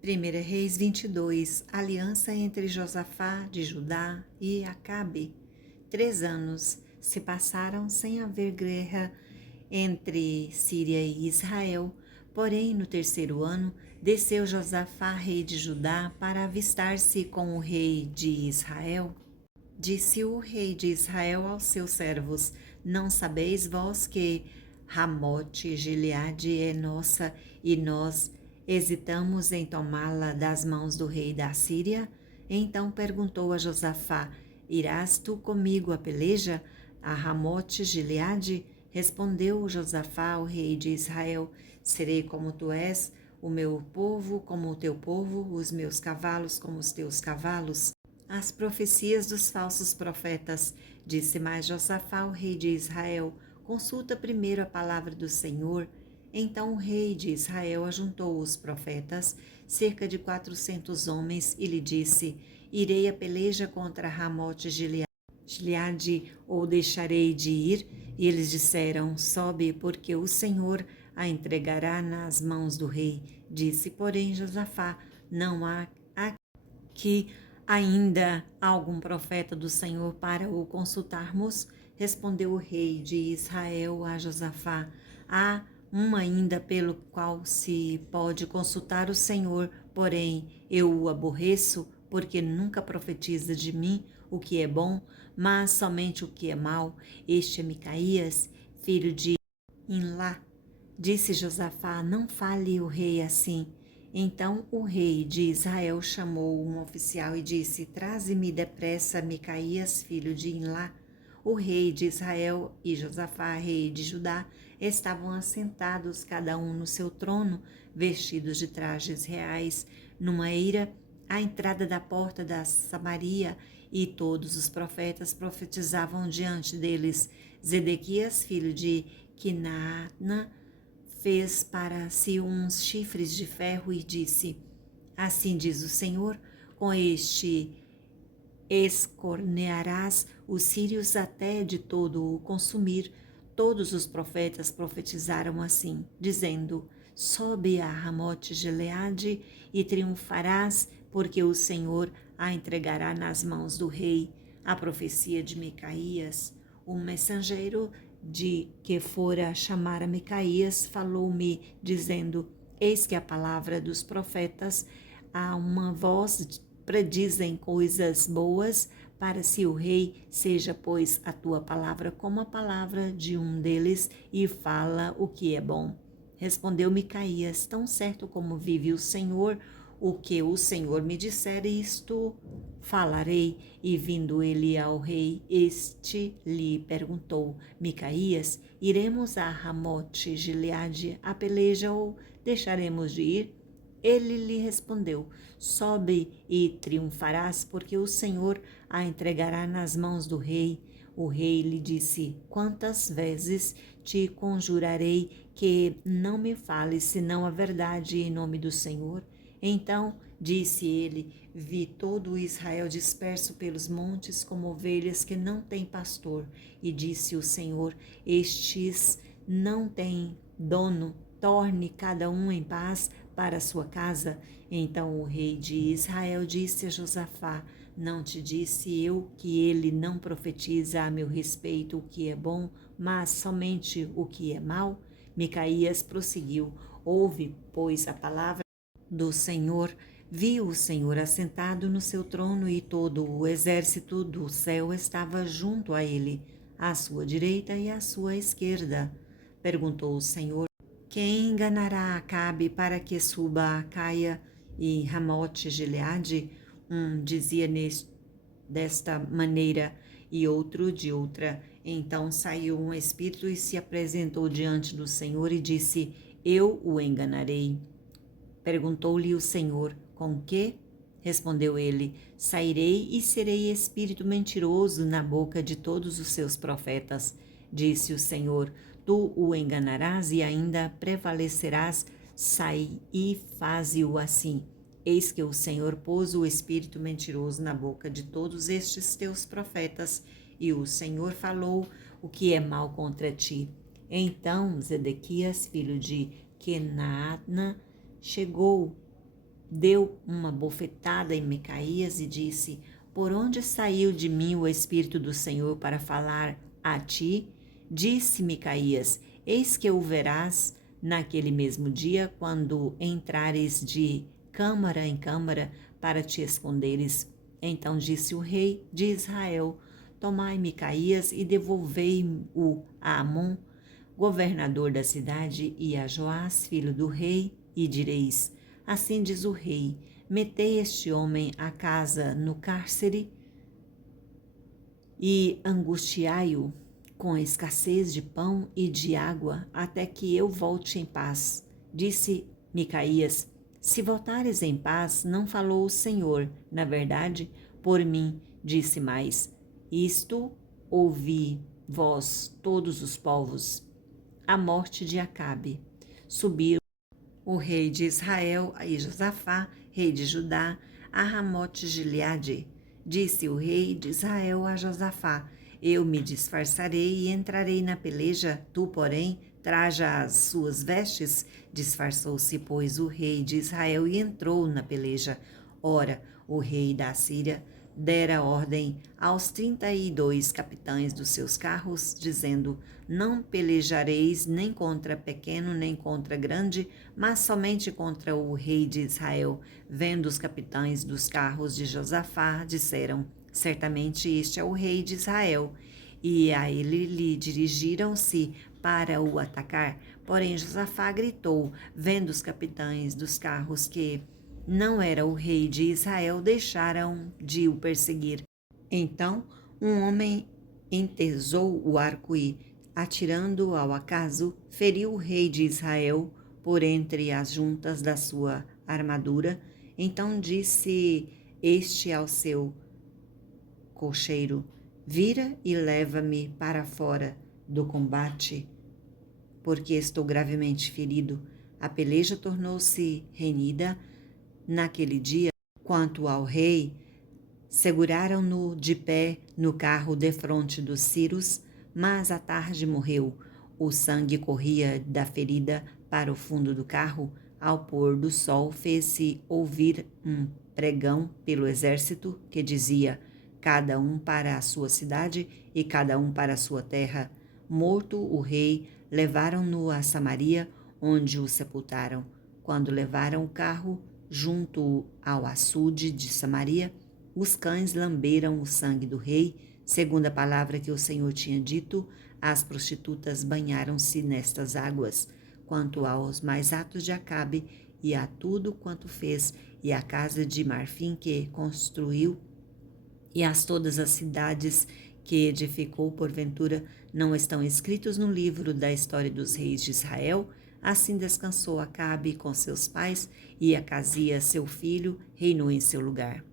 1 Reis 22, aliança entre Josafá de Judá e Acabe. 3 anos se passaram sem haver guerra entre Síria e Israel. Porém, no terceiro ano, desceu Josafá, rei de Judá, para avistar-se com o rei de Israel. Disse o rei de Israel aos seus servos: Não sabeis vós que Ramote Gileade é nossa e nós hesitamos em tomá-la das mãos do rei da Síria? Então perguntou a Josafá: Irás tu comigo à peleja a Ramote Gileade? Respondeu Josafá ao rei de Israel: Serei como tu és, o meu povo como o teu povo, os meus cavalos como os teus cavalos. As profecias dos falsos profetas. Disse mais Josafá ao rei de Israel: Consulta primeiro a palavra do Senhor. Então o rei de Israel ajuntou os profetas, cerca de 400 homens, e lhe disse: Irei a peleja contra Ramote Gileade, ou deixarei de ir? E eles disseram: Sobe, porque o Senhor a entregará nas mãos do rei. Disse, porém, Josafá: Não há aqui ainda algum profeta do Senhor para o consultarmos? Respondeu o rei de Israel a Josafá: Há um ainda pelo qual se pode consultar o Senhor, porém eu o aborreço, porque nunca profetiza de mim o que é bom, mas somente o que é mau. Este é Micaías, filho de Imlá. Disse Josafá: Não fale o rei assim. Então o rei de Israel chamou um oficial e disse: Traze-me depressa Micaías, filho de Imlá. O rei de Israel e Josafá, rei de Judá, estavam assentados, cada um no seu trono, vestidos de trajes reais, numa eira à entrada da porta da Samaria, e todos os profetas profetizavam diante deles. Zedequias, filho de Quinaana, fez para si uns chifres de ferro e disse: Assim diz o Senhor, com este escornearás os sírios até de todo o consumir. Todos os profetas profetizaram assim, dizendo: Sobe a Ramote Gileade e triunfarás, porque o Senhor a entregará nas mãos do rei. A profecia de Micaías. O mensageiro de que fora chamar a Micaías falou-me, dizendo: Eis que a palavra dos profetas, há uma voz predizem coisas boas para si o rei, seja, pois, a tua palavra como a palavra de um deles, e fala o que é bom. Respondeu Micaías: Tão certo como vive o Senhor, o que o Senhor me disser, isto falarei. E vindo ele ao rei, este lhe perguntou: Micaías, iremos a Ramote Gileade a peleja ou deixaremos de ir? Ele lhe respondeu: Sobe e triunfarás, porque o Senhor a entregará nas mãos do rei. O rei lhe disse: Quantas vezes te conjurarei que não me fales senão a verdade em nome do Senhor? Então disse ele: Vi todo Israel disperso pelos montes como ovelhas que não têm pastor. E disse o Senhor: Estes não têm dono, torne cada um em paz para sua casa. Então o rei de Israel disse a Josafá: Não te disse eu que ele não profetiza a meu respeito o que é bom, mas somente o que é mau? Micaías prosseguiu: Ouve, pois, a palavra do Senhor. Viu o Senhor assentado no seu trono, e todo o exército do céu estava junto a ele, à sua direita e à sua esquerda. Perguntou o Senhor: Quem enganará Acabe para que suba a Caia e Ramote Gileade? Um dizia desta maneira e outro de outra. Então saiu um espírito e se apresentou diante do Senhor e disse: Eu o enganarei. Perguntou-lhe o Senhor: Com que? Respondeu ele: Sairei e serei espírito mentiroso na boca de todos os seus profetas. Disse o Senhor: Tu o enganarás e ainda prevalecerás. Sai e faze-o assim. Eis que o Senhor pôs o espírito mentiroso na boca de todos estes teus profetas, e o Senhor falou o que é mal contra ti. Então Zedequias, filho de Quenaana, chegou deu uma bofetada em Micaías e disse: Por onde saiu de mim o Espírito do Senhor para falar a ti? Disse Micaías: Eis que o verás naquele mesmo dia, quando entrares de câmara em câmara para te esconderes. Então disse o rei de Israel: Tomai Micaías e devolvei-o a Amon, governador da cidade, e a Joás, filho do rei, e direis: Assim diz o rei: Metei este homem a casa no cárcere e angustiai-o com escassez de pão e de água, até que eu volte em paz. Disse Micaías: Se voltares em paz, não falou o Senhor, na verdade, por mim. Disse mais: Isto ouvi vós, todos os povos. A morte de Acabe. Subiu o rei de Israel e Josafá, rei de Judá, a Ramote-Gileade. Disse o rei de Israel a Josafá: Eu me disfarçarei e entrarei na peleja, tu, porém, traja as suas vestes. Disfarçou-se, pois, o rei de Israel e entrou na peleja. Ora, o rei da Assíria dera ordem aos 32 capitães dos seus carros, dizendo: Não pelejareis nem contra pequeno, nem contra grande, mas somente contra o rei de Israel. Vendo os capitães dos carros de Josafá, disseram: Certamente este é o rei de Israel. E a ele lhe dirigiram-se para o atacar. Porém Josafá gritou, vendo os capitães dos carros que não era o rei de Israel, deixaram de o perseguir. Então um homem entesou o arco e, atirando ao acaso, feriu o rei de Israel por entre as juntas da sua armadura. Então disse este ao seu cocheiro: Vira e leva-me para fora do combate, porque estou gravemente ferido. A peleja tornou-se renhida naquele dia. Quanto ao rei, seguraram-no de pé no carro defronte dos Círios, mas à tarde morreu. O sangue corria da ferida para o fundo do carro. Ao pôr do sol fez-se ouvir um pregão pelo exército que dizia: Cada um para a sua cidade e cada um para a sua terra. Morto o rei, levaram-no a Samaria, onde o sepultaram. Quando levaram o carro junto ao açude de Samaria, os cães lamberam o sangue do rei, segundo a palavra que o Senhor tinha dito. As prostitutas banharam-se nestas águas. Quanto aos mais atos de Acabe, e a tudo quanto fez, e a casa de marfim que construiu, e as todas as cidades que edificou, porventura, não estão escritos no livro da história dos reis de Israel? Assim descansou Acabe com seus pais, e Acasias, seu filho, reinou em seu lugar.